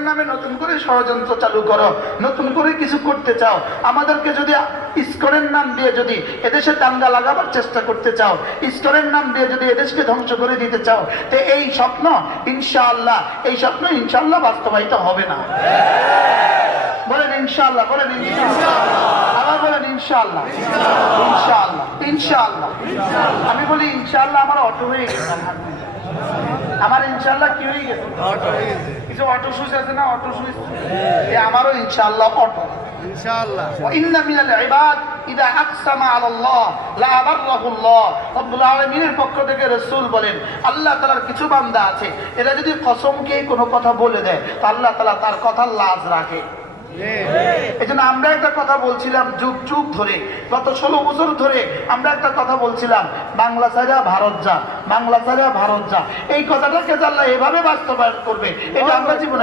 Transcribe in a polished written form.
নামে নতুন করে ষড়যন্ত্র চালু করো, নতুন করে কিছু করতে চাও, আমাদেরকে যদি ইসকনের নাম দিয়ে যদি এদেশে দাঙ্গা লাগাবার চেষ্টা করতে চাও, ইসকনের নাম দিয়ে যদি এদেশকে ধ্বংস করে দিতে চাও, তো এই স্বপ্ন ইনশাআল্লাহ বাস্তবায়িত হবে না। বলেন ইনশাআল্লাহ, বলেন ইনশাআল্লাহ, আবার বলেন ইনশাআল্লাহ, ইনশাআল্লাহ, ইনশাআল্লাহ। আমি বলি ইনশাআল্লাহ আমার অটো হয়ে গেছে, আমার ইনশাআল্লাহ কি হয়ে গেছে? কিছু অটো সুইচ আছে না, অটো সুইচ, আমারও ইনশাআল্লাহ অটো ইনশাআল্লাহ। ইন্না মিনাল ইবাদ ইদা আকসামা আলাল্লাহ লা আবাররাহুল্লাহ। রব্বুল আলামিনের পক্ষ থেকে রাসূল বলেন, আল্লাহ তাআলার কিছু বান্দা আছে, এরা যদি কসমকে কোনো কথা বলে দেয় তো আল্লাহ তাআলা তার কথার লাজ রাখে। এই জন্য আমরা একটা কথা বলছিলাম যুগ যুগ ধরে, গত 16 বছর ধরে আমরা একটা কথা বলছিলাম, বাংলা ছাড়া ভারত যা, বাংলা ছাড়া ভারত যা। এই কথাটাকে আল্লাহ এভাবে বাস্তবায়ন করবে, এটা আমরা জীবনে